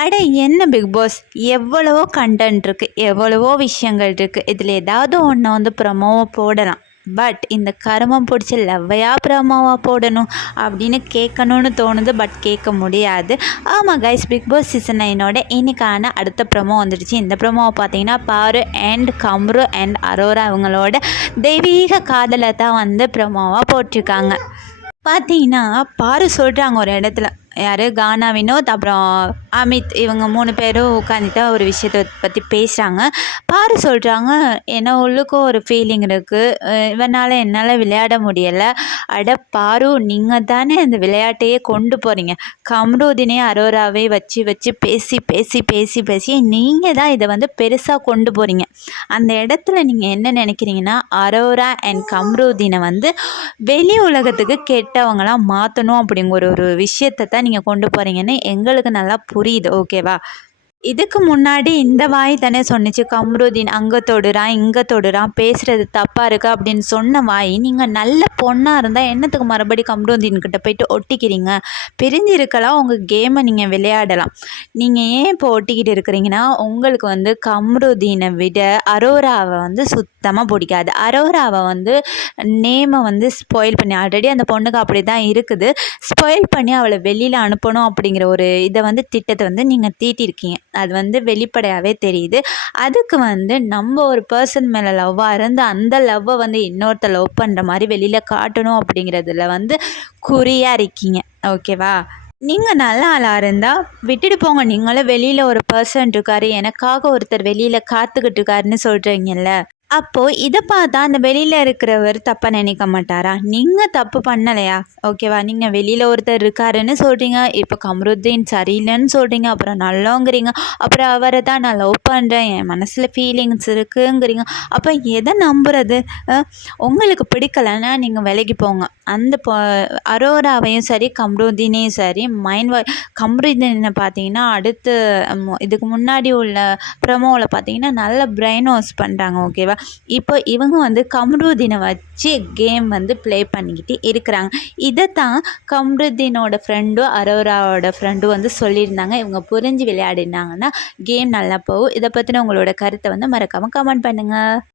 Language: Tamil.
அட என்ன பிக் பாஸ் எவ்வளவோ கண்டென்ட் இருக்குது எவ்வளவோ விஷயங்கள் இருக்குது இதில் ஏதாவது ஒன்று வந்து ப்ரமோவை போடலாம். பட் இந்த கருமம் பிடிச்ச லவ்வையாக ப்ரமோவாக போடணும் அப்படின்னு கேட்கணும்னு தோணுது பட் கேட்க முடியாது. ஆமாம் கைஸ் பிக் பாஸ் சீசன் நைனோட இன்னைக்கான அடுத்த ப்ரமோ வந்துடுச்சு. இந்த ப்ரமோவை பார்த்தீங்கன்னா பாரு அண்ட் கம்ரு அண்ட் அரோரா அவங்களோட தெய்வீக காதலை தான் வந்து ப்ரமோவாக போட்டிருக்காங்க. பார்த்தீங்கன்னா பாரு சொல்கிறாங்க ஒரு இடத்துல யார்? கானா வினோத் அப்புறம் அமித். இவங்க மூணு பேரும் உட்காந்துட்டு ஒரு விஷயத்தை பற்றி பேசுகிறாங்க பாரு சொல்கிறாங்க என்ன உள்ளுக்கும் ஒரு ஃபீலிங் இருக்குது இவனால் என்னால் விளையாட முடியலை. அட பாரு நீங்கள் தானே இந்த விளையாட்டையே கொண்டு போகிறீங்க கம்ருதினே அரோராவே வச்சு வச்சு பேசி பேசி பேசி பேசி நீங்கள் தான் இதை வந்து பெருசாக கொண்டு போகிறீங்க அந்த இடத்துல நீங்கள் என்ன நினைக்கிறீங்கன்னா அரோரா அண்ட் கம்ருதினை வந்து வெளி உலகத்துக்கு கெட்டவங்களாம் மாற்றணும் அப்படிங்கிற ஒரு விஷயத்தை தான் நீங்கள் கொண்டு போகிறீங்கன்னு எங்களுக்கு நல்லா புரியுது ஓகேவா? இதுக்கு முன்னாடி இந்த வாய் தானே சொன்னிச்சு கம்ருதீன் அங்கே தொடுறான் இங்கே தொடுறான் பேசுகிறது தப்பாக இருக்குது அப்படின்னு சொன்ன வாய் நீங்கள் நல்ல பொண்ணாக இருந்தால் என்னத்துக்கு மறுபடி கம்ருதீன் கிட்டே போயிட்டு ஒட்டிக்கிறீங்க? பிரிஞ்சு இருக்கலாம் உங்கள் கேமை நீங்கள் விளையாடலாம். நீங்கள் ஏன் இப்போ ஒட்டிக்கிட்டு இருக்கிறீங்கன்னா உங்களுக்கு வந்து கம்ருதீனை விட அரோராவை வந்து சுத்தமாக பிடிக்காது. அரோராவை வந்து நேமை வந்து ஸ்பாயில் பண்ணி ஆல்ரெடி அந்த பொண்ணுக்கு அப்படி தான் இருக்குது. ஸ்பாயில் பண்ணி அவளை வெளியில் அனுப்பணும் அப்படிங்கிற ஒரு இதை வந்து திட்டத்தை வந்து நீங்கள் தீட்டிருக்கீங்க. அது வந்து வெளிப்படையாகவே தெரியுது. அதுக்கு வந்து நம்ம ஒரு பர்சன் மேலே லவ்வாக இருந்து அந்த லவ்வை வந்து இன்னொருத்த லவ் பண்ணுற மாதிரி வெளியில் காட்டணும் அப்படிங்கிறதுல வந்து குறியாக இருக்கீங்க. ஓகேவா நீங்கள் நல்ல ஆளாக இருந்தால் விட்டுட்டு போங்க. நீங்களும் வெளியில் ஒரு பர்சன் இருக்காரு. எனக்காக ஒருத்தர் வெளியில் காத்துக்கிட்டு இருக்காருன்னு சொல்கிறீங்கல்ல அப்போது இதை பார்த்தா அந்த வெளியில் இருக்கிறவர் தப்பாக நினைக்க மாட்டாரா? நீங்கள் தப்பு பண்ணலையா? ஓகேவா நீங்கள் வெளியில் ஒருத்தர் இருக்காருன்னு சொல்கிறீங்க இப்போ கமருத்தீன் சரியில்லைன்னு சொல்கிறீங்க அப்புறம் நல்லோங்கிறீங்க. அப்புறம் அவரை தான் நான் லவ் பண்ணுறேன் என் மனசில் ஃபீலிங்ஸ் இருக்குங்கிறீங்க. அப்போ எதை நம்புறது? உங்களுக்கு பிடிக்கலைன்னா நீங்கள் விலகி போங்க. அந்த பொ அரோராவையும் சரி கம்ருதீனையும் சரி மைண்ட் வாய் கம்ருதீனை பார்த்தீங்கன்னா அடுத்து இதுக்கு முன்னாடி உள்ள ப்ரமோவில் பார்த்தீங்கன்னா நல்ல பிரெயின் வாஷ் பண்ணுறாங்க ஓகேவா இப்போ இவங்க வந்து கம்ருதீனை வச்சு கேம் வந்து ப்ளே பண்ணிக்கிட்டு இருக்கிறாங்க. இதை தான் கம்ருதீனோட ஃப்ரெண்டும் அரோராவோட ஃப்ரெண்டும் வந்து சொல்லியிருந்தாங்க. இவங்க புரிஞ்சு விளையாடினாங்கன்னா கேம் நல்லா போகும். இதை பற்றின உங்களோட கருத்தை வந்து மறக்காமல் கமெண்ட் பண்ணுங்கள்